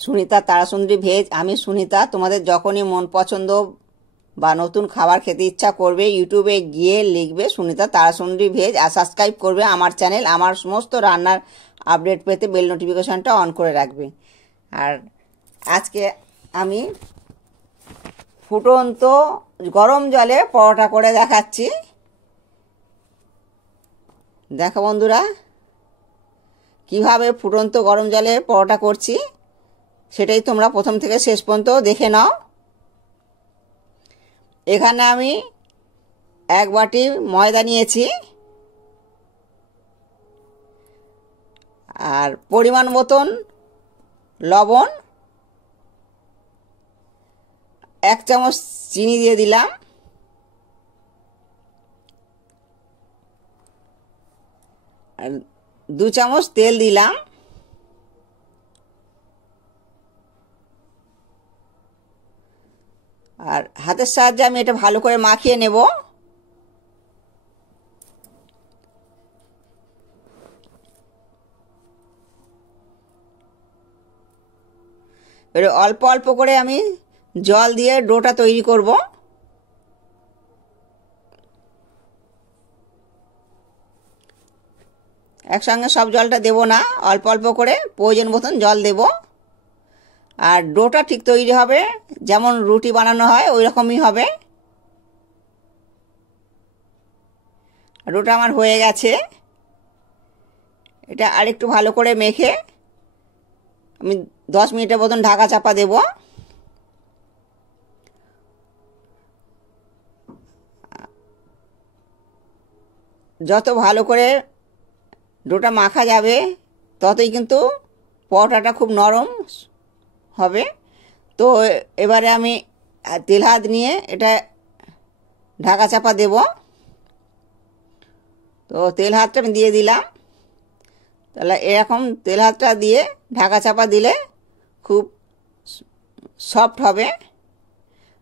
Sunita Tarasundari veg. আমি সুনিতা। তোমাদের যখনই মন পছন্দ বা নতুন খাবার খেতে ইচ্ছা করবে ইউটিউবে গিয়ে লিখবে সুনিতা তারাসুন্দরী ভেজ আর সাবস্ক্রাইব করবে আমার চ্যানেল। আমার সমস্ত রান্নার আপডেট পেতে বেল নোটিফিকেশনটা অন করে রাখবে। আর আজকে আমি ফুটন্ত গরম জলে পরোটা করে দেখাচ্ছি। দেখো বন্ধুরা, কিভাবে ফুটন্ত গরম জলে পরোটা করছি সেটাই তোমরা প্রথম থেকে শেষ পর্যন্ত দেখে নাও। এখানে আমি 1 বাটি ময়দা নিয়েছি আর পরিমাণ মতন লবণ, 1 চামচ চিনি দিয়ে দিলাম, আর 2 চামচ তেল দিলাম, আর হাতের সাহায্যে আমি এটা ভালো করে মাখিয়ে নেব। এবারে অল্প অল্প করে আমি জল দিয়ে ডোটা তৈরি করব। একসঙ্গে সব জলটা দেব না, অল্প অল্প করে প্রয়োজন মতন জল দেব। আর ডোটা ঠিক তৈরি হবে যেমন রুটি বানানো হয় ওই রকমই হবে। ডোটা আমার হয়ে গেছে। এটা আরেকটু ভালো করে মেখে আমি 10 মিনিটের মতন ঢাকা চাপা দেব। যত ভালো করে ডোটা মাখা যাবে ততই কিন্তু পরোটাটা খুব নরম হবে। তো এবারে আমি তেল হাত নিয়ে এটা ঢাকা চাপা দেব। তো তেল হাতটা আমি দিয়ে দিলাম। তাহলে এরকম তেল হাতটা দিয়ে ঢাকা চাপা দিলে খুব সফট হবে।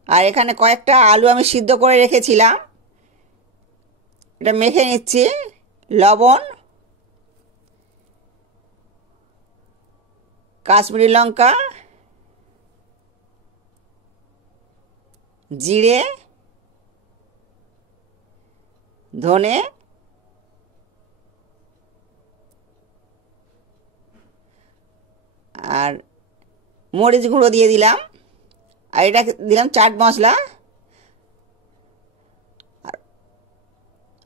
আর এখানে কয়েকটা আলু আমি সিদ্ধ করে রেখেছিলাম, এটা মেখে নিচ্ছি। লবণ, কাশ্মীরি লঙ্কা, জিরে, ধনে, আর মরিচ গুঁড়ো দিয়ে দিলাম, আর এটা দিলাম চাট মশলা, আর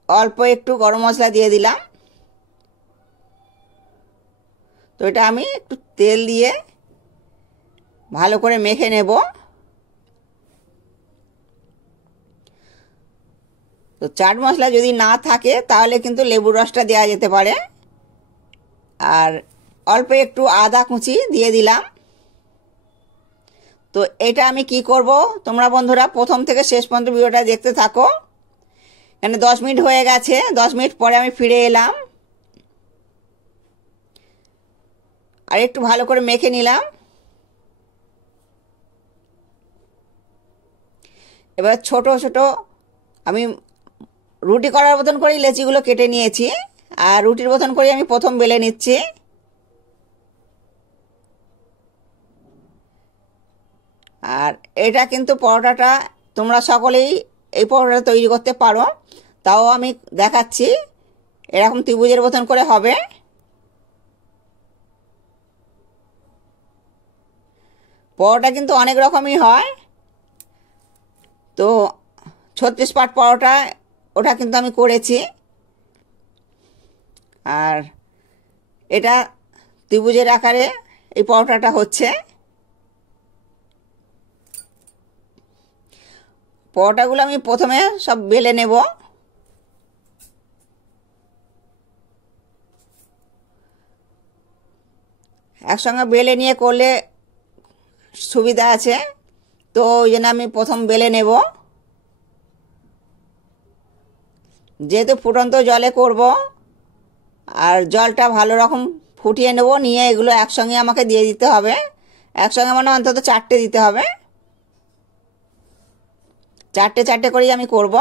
অল্প একটু গরম মশলা দিয়ে দিলাম। তো এটা আমি একটু তেল দিয়ে ভালো করে মেখে নেব। তো চাট মশলা যদি না থাকে তাহলে কিন্তু লেবুর রসটা দেওয়া যেতে পারে। আর অল্প একটু আদা কুচি দিয়ে দিলাম। তো এটা আমি কি করব তোমরা বন্ধুরা প্রথম থেকে শেষ পর্যন্ত ভিডিওটা দেখতে থাকো। এখানে 10 মিনিট হয়ে গেছে। 10 মিনিট পরে আমি ফিরে এলাম আর একটু ভালো করে মেখে নিলাম। এবার ছোট ছোট আমি রুটি করার মতন করেই লেচিগুলো কেটে নিয়েছি, আর রুটির মতন করে আমি প্রথম বেলে নিচ্ছি। আর এটা কিন্তু পরোটাটা তোমরা সকলেই এই পরোটাটা তৈরি করতে পারো, তাও আমি দেখাচ্ছি। এরকম ত্রিভুজের মতন করে হবে। পরোটা কিন্তু অনেক রকমই হয়। তো 36 পাট পরোটা ওটা কিন্তু আমি করেছি। আর এটা ত্রিভুজের আকারে এই পরোটাটা হচ্ছে। পরোটাগুলো আমি প্রথমে সব বেলে নেব। একসঙ্গে বেলে নিয়ে করলে সুবিধা আছে, তো ওই জন্য আমি প্রথম বেলে নেব। যেহেতু ফুটন্ত জলে করব আর জলটা ভালো রকম ফুটিয়ে নেব, নিয়ে এগুলো একসঙ্গে আমাকে দিয়ে দিতে হবে। একসঙ্গে মানে অন্তত 4টে দিতে হবে। 4টে 4টে করেই আমি করব।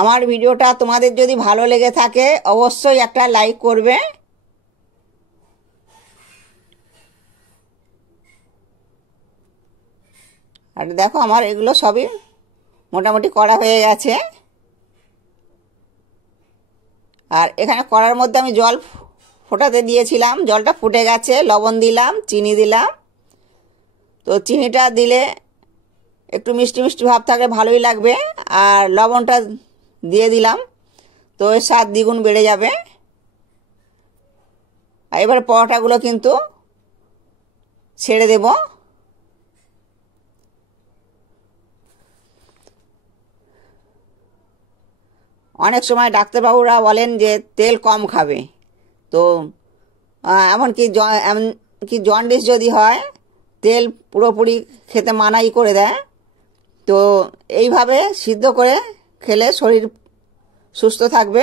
আমার ভিডিওটা তোমাদের যদি ভালো লেগে থাকে অবশ্যই একটা লাইক করবে। আর দেখো আমার এগুলো সবই মোটামুটি করা হয়ে গেছে। আর এখানে কড়ার মধ্যে আমি জল ফোটাতে দিয়েছিলাম, জলটা ফুটে গেছে, লবণ দিলাম, চিনি দিলাম। তো চিনিটা দিলে একটু মিষ্টি মিষ্টি ভাব থাকলে ভালোই লাগবে, আর লবণটা দিয়ে দিলাম, তো এর স্বাদ দ্বিগুণ বেড়ে যাবে। আর এবার পরোটাগুলো কিন্তু ছেড়ে দেব। অনেক সময় ডাক্তারবাবুরা বলেন যে তেল কম খাবে, তো এমনকি জন্ডিস যদি হয় তেল পুরোপুরি খেতে মানাই করে দেয়। তো এইভাবে সিদ্ধ করে খেলে শরীর সুস্থ থাকবে।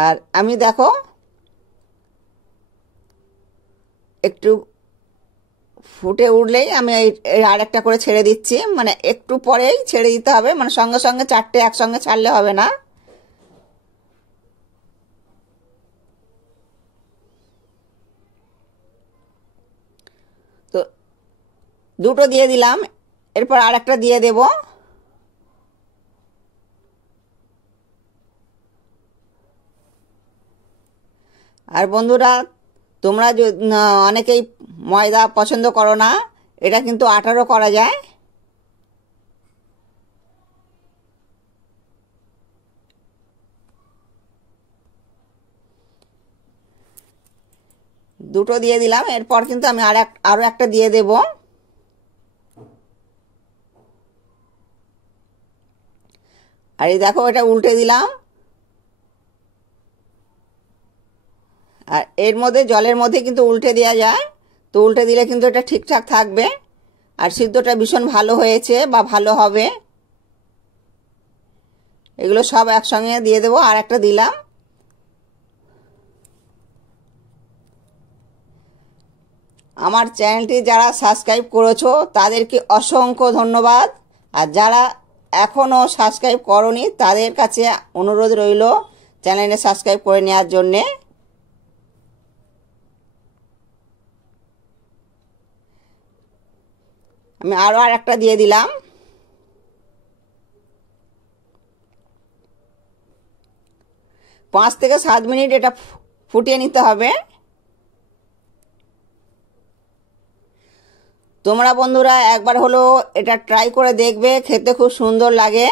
আর আমি দেখো একটু ফুটে উঠলেই আমি এই আরেকটা করে ছেড়ে দিচ্ছি, মানে একটু পরেই ছেড়ে দিতে হবে, মানে সঙ্গে সঙ্গে চারটে একসঙ্গে ছাড়লে হবে না। তো দুটো দিয়ে দিলাম, এরপর আরেকটা দিয়ে দেব। আর বন্ধুরা, তোমরা অনেকেই ময়দা পছন্দ করো না, এটা কিন্তু আটারও করা যায়। দুটো দিয়ে দিলাম, এরপর কিন্তু আমি আরও একটা দিয়ে দেব। আর এই দেখো এটা উল্টে দিলাম। আর এর মধ্যে জলের মধ্যে কিন্তু উল্টে দেওয়া যায়, তো উল্টে দিলে কিন্তু এটা ঠিকঠাক থাকবে, আর সিদ্ধটা ভীষণ ভালো হয়েছে বা ভালো হবে। এগুলো সব একসঙ্গে দিয়ে দেবো, আর একটা দিলাম। আমার চ্যানেলটি যারা সাবস্ক্রাইব করেছো তাদেরকে অসংখ্য ধন্যবাদ, আর যারা এখনও সাবস্ক্রাইব করনি তাদের কাছে অনুরোধ রইল চ্যানেলে সাবস্ক্রাইব করে নেওয়ার জন্যে। আমি আরও একটা দিয়ে দিলাম। পাঁচ থেকে 7 মিনিট এটা ফুটিয়ে নিতে হবে। তোমরা বন্ধুরা একবার হলো এটা ট্রাই করে দেখবে, খেতে খুব সুন্দর লাগে,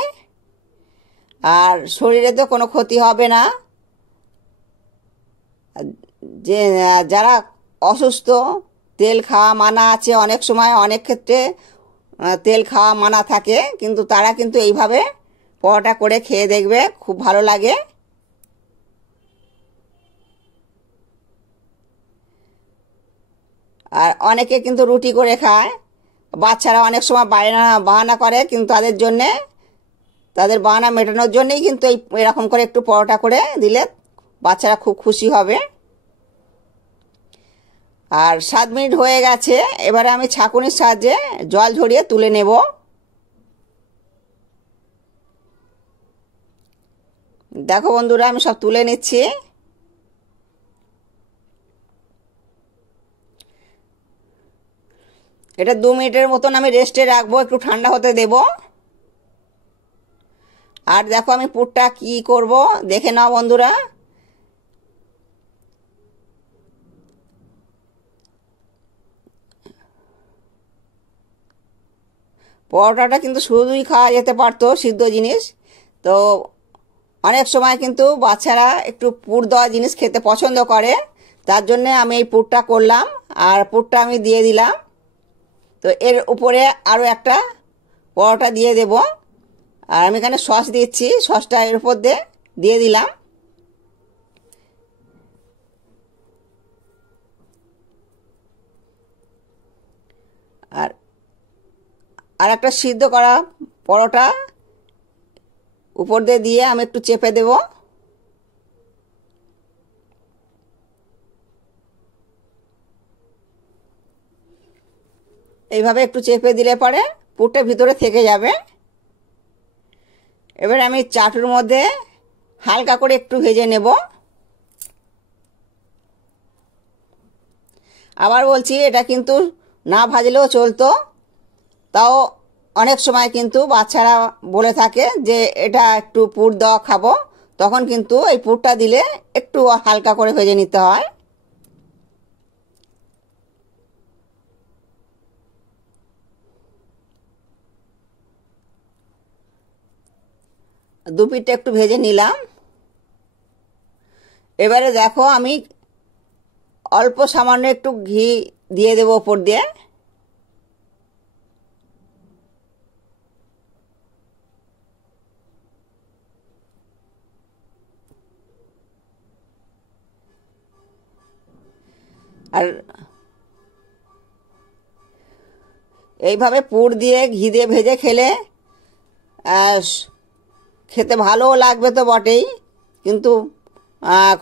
আর শরীরে তো কোনো ক্ষতি হবে না। যে যারা অসুস্থ, তেল খাওয়া মানা আছে, অনেক সময় অনেক ক্ষেত্রে তেল খাওয়া মানা থাকে, কিন্তু তারা কিন্তু এইভাবে পরোটা করে খেয়ে দেখবে, খুব ভালো লাগে। আর অনেকে কিন্তু রুটি করে খায়, বাচ্চারা অনেক সময় বাহানা করে, কিন্তু তাদের জন্যে, তাদের বাহানা মেটানোর জন্যেই কিন্তু এরকম করে একটু পরোটা করে দিলে বাচ্চারা খুব খুশি হবে। আর 7 মিনিট হয়ে গেছে, এবারে আমি ছাঁকুনির সাহায্যে জল ঝরিয়ে তুলে নেব। দেখো বন্ধুরা আমি সব তুলে নিচ্ছি। এটা 2 মিনিটের মতন আমি রেস্টে রাখবো, একটু ঠান্ডা হতে দেব। আর দেখো আমি পুরটা কি করব দেখে নাও বন্ধুরা। পরোটাটা কিন্তু শুধুই খাওয়া যেতে পারতো, সিদ্ধ জিনিস, তো অনেক সময় কিন্তু বাচ্চারা একটু পুর দেওয়া জিনিস খেতে পছন্দ করে, তার জন্যে আমি এই পুরটা করলাম, আর পুরটা আমি দিয়ে দিলাম। তো এর উপরে আরও একটা পরোটা দিয়ে দেব, আর আমি এখানে সস দিচ্ছি, সসটা এর উপর দিয়ে দিলাম। আর একটা সিদ্ধ করা পরোটা উপর দিয়ে আমি একটু চেপে দেব। এইভাবে একটু চেপে দিলে পরে পুরটা ভিতরে থেকে যাবে। এবার আমি চাটুর মধ্যে হালকা করে একটু ভেজে নেব। আবার বলছি, এটা কিন্তু না ভাজলেও চলতো, তাও অনেক সময় কিন্তু বাচ্চারা বলে থাকে যে এটা একটু পুর দেওয়া খাবো, তখন কিন্তু এই পুরটা দিলে একটু হালকা করে ভেজে নিতে হয়। দু পিঠটা একটু ভেজে নিলাম। এবারে দেখো আমি অল্প সামান্য একটু ঘি দিয়ে দেবো ওপর দিয়ে। আর এইভাবে পুর দিয়ে ঘি দিয়ে ভেজে খেলে খেতে ভালোও লাগবে তো বটেই, কিন্তু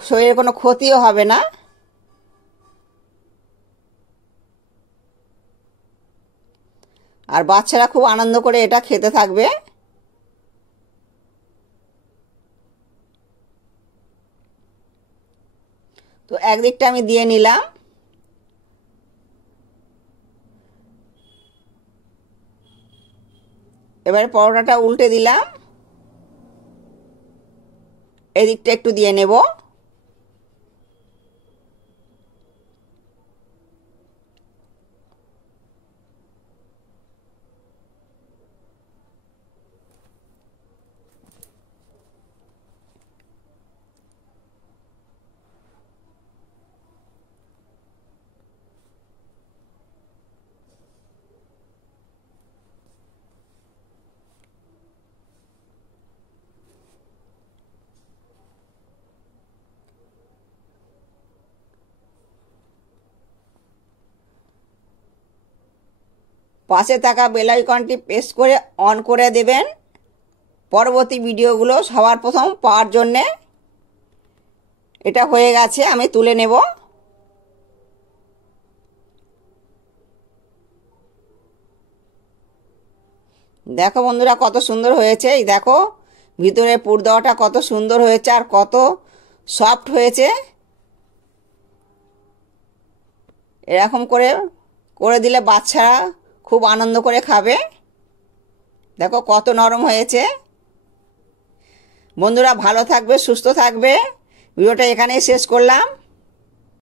শরীরে কোনো ক্ষতিও হবে না। আর বাচ্চারা খুব আনন্দ করে এটা খেতে থাকবে। তো একদিকটা আমি দিয়ে নিলাম। এবারে পরোটাটা উল্টে দিলাম, এদিকটা একটু দিয়ে নেব। পাশে থাকা বেল আইকনটি প্রেস করে অন করে দেবেন পরবর্তী ভিডিওগুলো সবার প্রথম পাওয়ার জন্যে। এটা হয়ে গেছে, আমি তুলে নেব। দেখো বন্ধুরা কত সুন্দর হয়েছে। এই দেখো ভিতরে পুর দেওয়াটা কত সুন্দর হয়েছে আর কত সফট হয়েছে। এরকম করে করে দিলে বাচ্চারা খুব আনন্দ করে খাবে। দেখো কত নরম হয়েছে। বন্ধুরা ভালো থাকবে, সুস্থ থাকবে। ভিডিওটা এখানেই শেষ করলাম।